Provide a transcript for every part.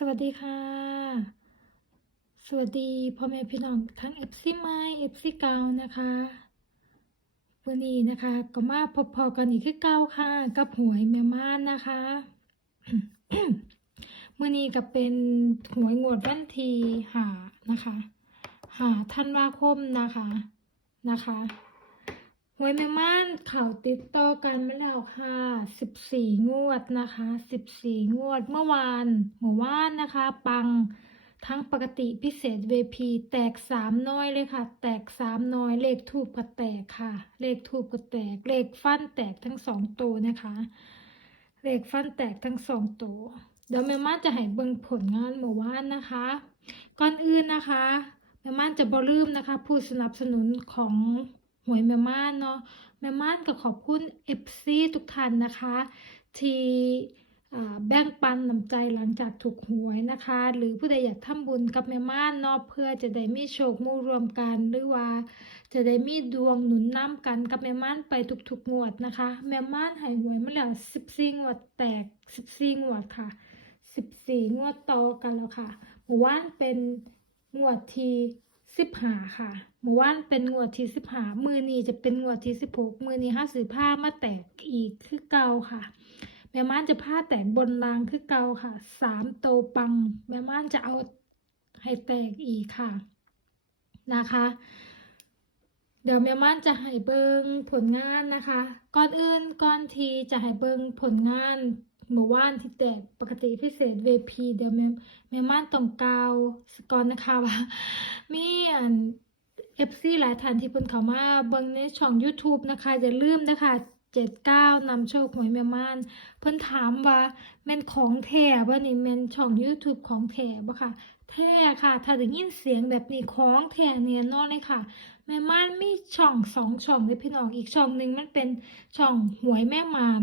สวัสดีค่ะ สวัสดีพ่อแม่พี่น้องทั้งเอฟซีไม้เอฟซีเก่านะคะวันนี้นะคะ ก็มาพบพอกันอีกคือเก้าค่ะ กับหวยแม่ม่านนะคะมื่อนี้ก็เป็นหวยงวดวันที่หานะคะ หาธันวาคมนะคะนะคะ หวยแม่ม่านข่าวติดต่อกันมาแล้วค่ะสิบสี่งวดนะคะสิบสี่งวด เมื่อวานเมื่อวานนะคะ ปังทั้งปกติพิเศษ VP แตกสามน้อยเลยค่ะ แตกสามน้อย เลขทูบก็แตกค่ะ เลขทูบก็แตก เลขฟันแตกทั้งสองตัวนะคะ เลขฟันแตกทั้งสองตัว เดี๋ยวแม่ม่านจะให้เบิ่งผลงานเมื่อวานนะคะ ก่อนอื่นนะคะแม่ม่านจะบ่ลืมนะคะ ผู้สนับสนุนของ หวยแม่ม่านเนาะแม่ม่านก็ขอบคุณ FC ทุกท่านนะคะ ที่แบ่งปันน้ำใจหลังจากถูกหวยนะคะ หรือผู้ใดอยากทำบุญกับแม่ม่านเนาะเพื่อจะได้มีโชคมู่รวมกันหรือว่า จะได้มีดวงหนุนน้ำกันกับแม่ม่านไปทุกๆงวดนะคะ แม่ม่านให้หวยมาแล้ว14งวดแตก 14 งวดค่ะ 14 งวดต่อกันแล้วค่ะเมื่อวานเป็นงวดที่ 15ค่ะเมื่อวานเป็นงวดที่15มือนี้จะเป็นงวดที่16มือนี้ห้าสือผ้ามาแตกอีกคือเก่าค่ะ แม่ม่านจะผ้าแตกบนรางคือเก่าค่ะสามโตปัง แม่ม่านจะเอาให้แตกอีกค่ะนะคะ เดี๋ยวแม่ม่านจะให้เบิงผลงานนะคะ ก่อนอื่นก่อนทีจะให้เบิงผลงาน เมื่อวานที่แตกปกติพิเศษ VP เดี๋ยวแม่แม่ม่านต้องกาวสกอนนะคะว่ามีอัน FC หลายท่านที่เพิ่นเข้ามาเบิ่งในช่อง YouTube นะคะอย่าลืมนะคะ79นำโชคหวยแม่ม่าน เพิ่นถามว่าแม่นของแท้บ่นี่แม่นช่อง YouTube ของแท้บ่ค่ะ แท้ค่ะ ถ้าได้ยินเสียงแบบนี้ของแท้แน่นอนเลยค่ะ แม่ม่านมีช่องสองช่องเลยพี่น้องอีกช่องหนึ่งมันเป็นช่องหวยแม่มาน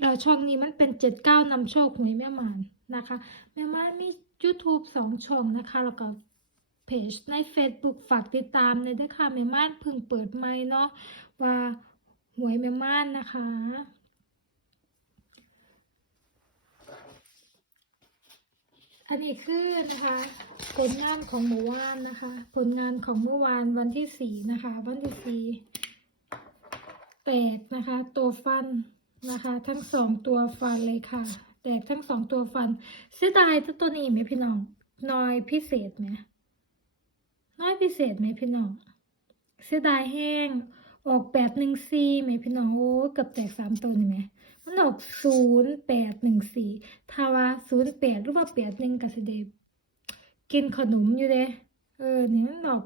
แล้วช่องนี้มันเป็นเจ็ดเก้านำโชคหวยแม่มานนะคะ แม่มานมี YouTube สองช่องนะคะ แล้วก็เพจใน Facebook ฝากติดตามเลยด้วยค่ะแม่ม่านเพิ่งเปิดใหม่เนาะว่าหวยแม่ม่านนะคะอันนี้คือนะคะผลงานของเมื่อวานนะคะ ผลงานของเมื่อวานวันที่สี่นะคะ วันที่สี่แตกนะคะ ตัวฟัน นะคะ ทั้งสองตัวฟันเลยค่ะแตกทั้งสองตัวฟัน เสียดายถ้าตัวนี้ไหมพี่น้องน้อยพิเศษไหมน้อยพิเศษไหมพี่น้องเสียดายแห้ง ออกแปดหนึ่งสี่ไหมพี่น้องโอ้เกือบแตกสามตัวนี่ไหมมันออกศูนย์แปดหนึ่งสี่ถ้าว่าศูนย์แปดหรือว่าแปดหนึ่งก็สิเดกินขนมอยู่เด้เออนี่มันออก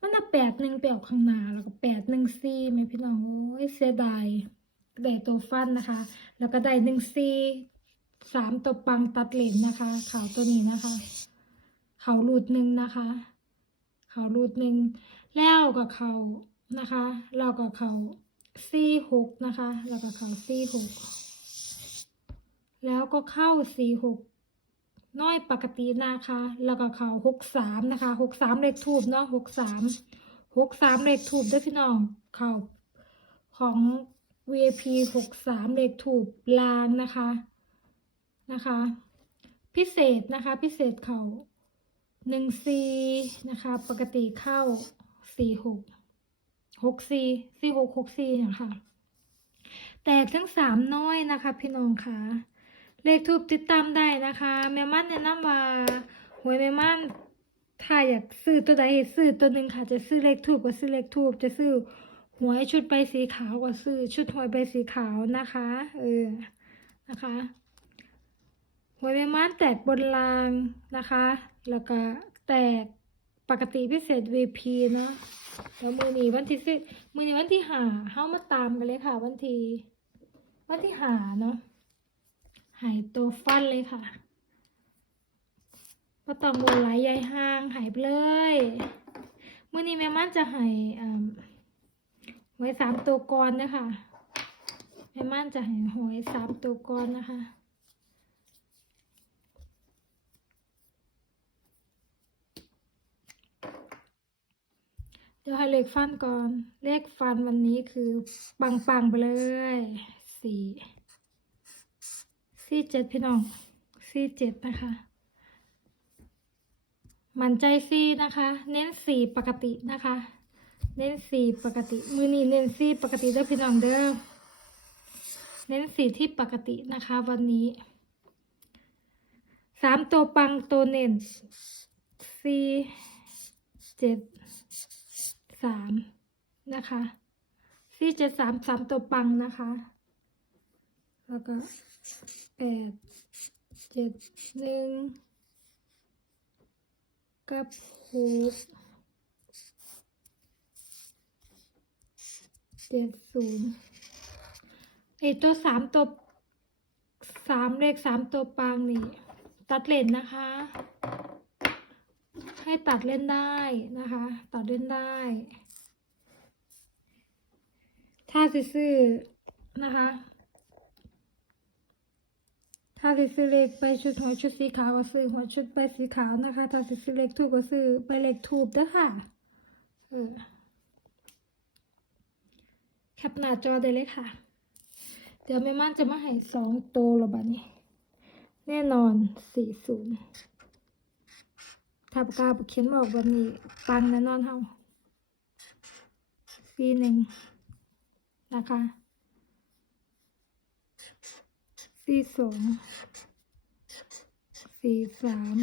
มันเอาแปดหนึ่งไปออกข้างหน้าแล้วก็แปดหนึ่งสี่ไหมพี่น้องโอ้ยเสียดาย ได้ตัวฟันนะคะ แล้วก็ได้หนึ่งสี่สามตัวปังตัดเลนนะคะ ขาวตัวนี้นะคะ เขารูดหนึ่งนะคะ เขารูดหนึ่งแล้วก็เขานะคะแล้วก็เขาสี่หกนะคะ แล้วก็เขาสี่หกแล้วก็เข้าสีหกน้อยปกตินะคะ แล้วก็เขาหกสามนะคะหกสามเลขทูบเนาะหกสามหกสามเลขทูบด้วยพี่น้องเขาของ VIP หกสามเลขทูบลางนะคะนะคะ พิเศษนะคะพิเศษเขาหนึ่งซีนะคะ ปกติเข้าสี่หกหกสี่สี่หกหกสี่เนี่ยค่ะ แตกทั้งสามน้อยนะคะ พี่น้องค่ะ เลขทูบติดตามได้นะคะแม่มั่นแนะนำว่าหวยแม่มั่นถ้าอยากซื้อตัวใดซื้อตัวหนึ่งค่ะ จะซื้อเลขทูบก็ซื้อเลขทูบจะซื้อ หวยชุดใบสีขาวก็ซื้อชุดหวยใบสีขาวนะคะ เออ นะคะหวยแม่ม่านแตกบนรางนะคะ แล้วก็แตกปกติพิเศษ VP เนาะแล้วมือนี้วันที่สิมือนี้วันที่หาเข้ามาตามกันเลยค่ะ วันที่วันที่หาเนาะหายตัวฟันเลยค่ะก็ต้องดูหลายยายห่างหายไปเลย มือนี้แม่ม่านจะหาย หวยสามตัวกรนะคะแม่ม่านจะใหายหวยสามตัวกรนะคะ เดี๋ยวให้เลขฟันก่อน เลขฟันวันนี้คือปังๆไปเลยสี่สี่เจ็ดพี่น้องสี่เจ็ดนะคะมันใจสี่นะคะ เน้นสี่ปกตินะคะ เน้นสีปกติ มือนี้เน้นสีปกติเด้อพี่น้องเด้อเน้นสีที่ปกตินะคะวันนี้สามตัวปังตัวเน้นสี่เจ็ดสามนะคะสี่เจ็ดสามสามตัวปังนะคะ แล้วก็แปดเจ็ดหนึ่งกับหก เจ็ดศูนย์ไอตัวสามตัวสามเลขสามตัวปังนี่ตัดเล่นนะคะ ให้ตัดเล่นได้นะคะ ตัดเล่นได้ ถ้าซื้อนะคะถ้าซื้อเลขไปชุดหัวชุดสีขาวก็ซื้อหัวชุดไปสีขาวนะคะ ถ้าซื้อเลขทูบก็ซื้อไปเลขทูบด้วยค่ะ เออ แคปหน้าจอได้เลยค่ะ เดี๋ยวแม่ม่านจะมาให้สองโตวและบัดนี้ แน่นอนสี่ศูนย์ถ้าปากกาเขียนบอกวันนี้ ปังแน่นอนเฮาปีหนึ่งนะคะสี่สองสี่สาม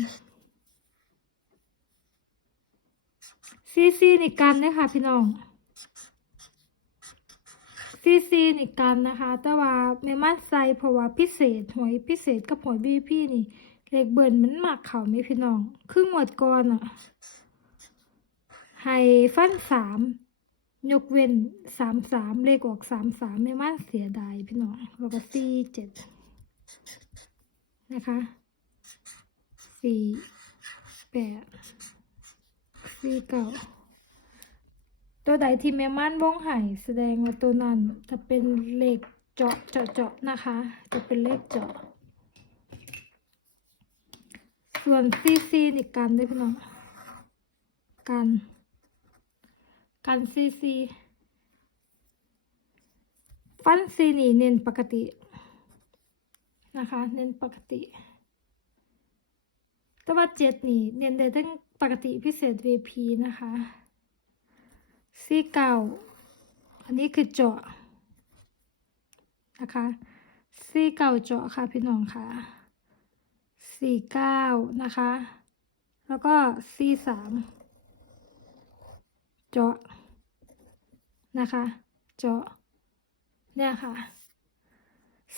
สี่สี่นี่กันนะคะพี่น้อง สี่สี่นี่กันนะคะ แต่ว่าไม่มั่นใจเพราะว่าพิเศษหวยพิเศษกับหวยบีพี่นี่เลขเบิร์นมันหมักเขาไหมพี่น้องครึ่งหมดก่อนอะให้ฟันสามยกเว้นสามสามเลขออกสามสามไม่มั่นเสียดายพี่น้องแล้วก็สี่เจ็ดนะคะสี่แปดสี่เก้า ตัวใดที่แม่ม่านวงไห่แสดงว่าตัวนั้นจะเป็นเลขเจาะเจาะเจาะนะคะ จะเป็นเลขเจาะ ส่วนซีซีนี่กันด้พี่น้องกันกันซีซีฟันซีนี่เน้นปกตินะคะ เน้นปกติ แต่ว่าเจ็ดนี่เน้นได้ทั้งปกติพิเศษ VP นะคะ ซี่เก่า อันนี้คือเจาะนะคะซี่เก่าเจาะค่ะพี่น้องค่ะสี่เก้านะคะ แล้วก็ซี่สามเจาะนะคะ เจาะเนี่ยค่ะ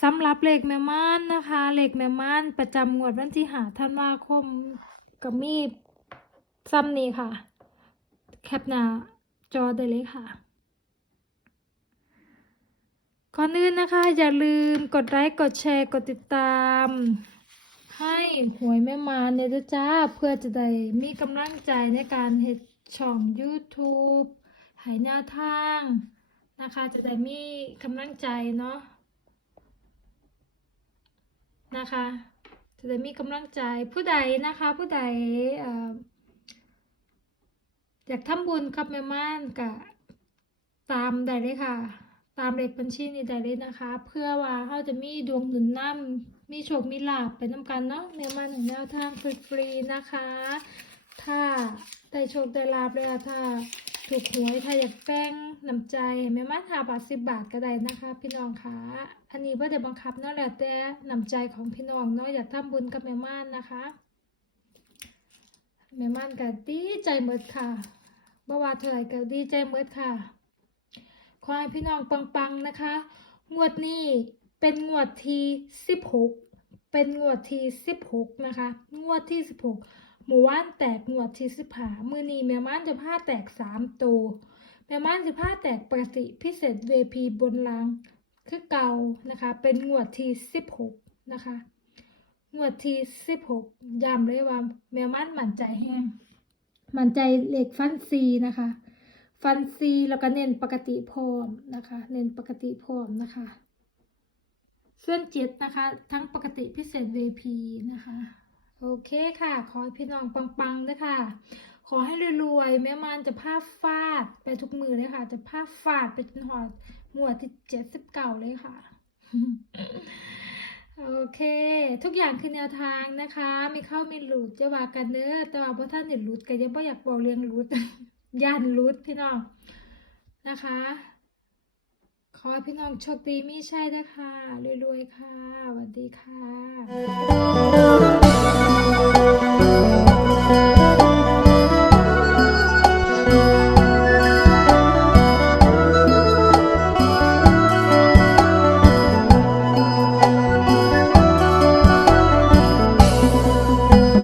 สำหรับเหลขแม่ม่านนะคะเหลขแม่ม่านประจำงวดวันที่หาธันว่าคมกับมีซ้ำนี้ค่ะ แคปหน้า จอได้เลยค่ะ ก่อนอื่นนะคะ อย่าลืมกดไลค์กดแชร์กดติดตาม ให้หวยแม่มาเนี่ยจ้าเพื่อจะได้มีกำลังใจในการเฮ็ดช่อง YouTube หายหน้าทางนะคะ จะได้มีกำลังใจเนาะนะคะ จะได้มีกำลังใจผู้ใดนะคะ ผู้ใดอ่อ อยากทำบุญกับแม่ม่านกับตามได้เลยค่ะ ตามเลขบัญชีนี้ได้เลยนะคะ เพื่อว่าเขาจะมีดวงหนุนนำมีโชคมีลาบไปน้ำกันเนาะแม่ม่านหนึ่งแนวทางฟรีๆนะคะ ถ้าได้โชคได้ลาบเลยอะถ้าถูกหวยถ้าอยากแป้งน้ำใจแม่ม่านหาบาทสิบบาทก็ได้นะคะ พี่น้องคะอันนี้ว่าได้บังคับเนาะแหล้วแต่น้ำใจของพี่น้องเนาะอยากทำบุญกับแม่ม่านนะคะแม่ม่านก็ดีใจหมดค่ะ บ่ว่าเท่าไหร่ก็ดีใจหมดค่ะ ขอให้พี่น้องปังๆนะคะ งวดนี้เป็นงวดที่สิบหกเป็นงวดที่สิบหกนะคะ งวดที่สิบหกหมู่ว่านแตกงวดที่สิบหามือนี้แม่ม่านจะผ้าแตกสามตัวแม่ม่านจะผ้าแตกปกติพิเศษ VP บนรางคือเก่านะคะ เป็นงวดที่สิบหกนะคะ งวดที่สิบหกย้ำเลยว่าแม่ม่านมั่นใจแห้ง มันใจเหล็กฟันซีนะคะ ฟันซีแล้วก็เน้นปกติพร้อมนะคะ เน้นปกติพร้อมนะคะ ส่วนเจ็ดนะคะ ทั้งปกติพิเศษ VP นะคะ โอเคค่ะ ขอให้พี่น้องปังๆด้วยค่ะ ขอให้รวยๆแม่มันจะผ้าฟาดไปทุกมือเลยค่ะ จะผ้าฟาดไปจนหอดหมวดที่เจ็ดสิบเก่าเลยค่ะ โอเค ทุกอย่างคือแนวทางนะคะมีเข้ามีหลุดจะว่ากันเนื้อแต่ว่าพอท่านเห็นหลุดก็ยังไม่อยากบอกเรียงหลุดย่านหลุดพี่น้องนะคะ ขอให้พี่น้องโชคดีมีชัยนะคะรวยๆค่ะสวัสดีค่ะ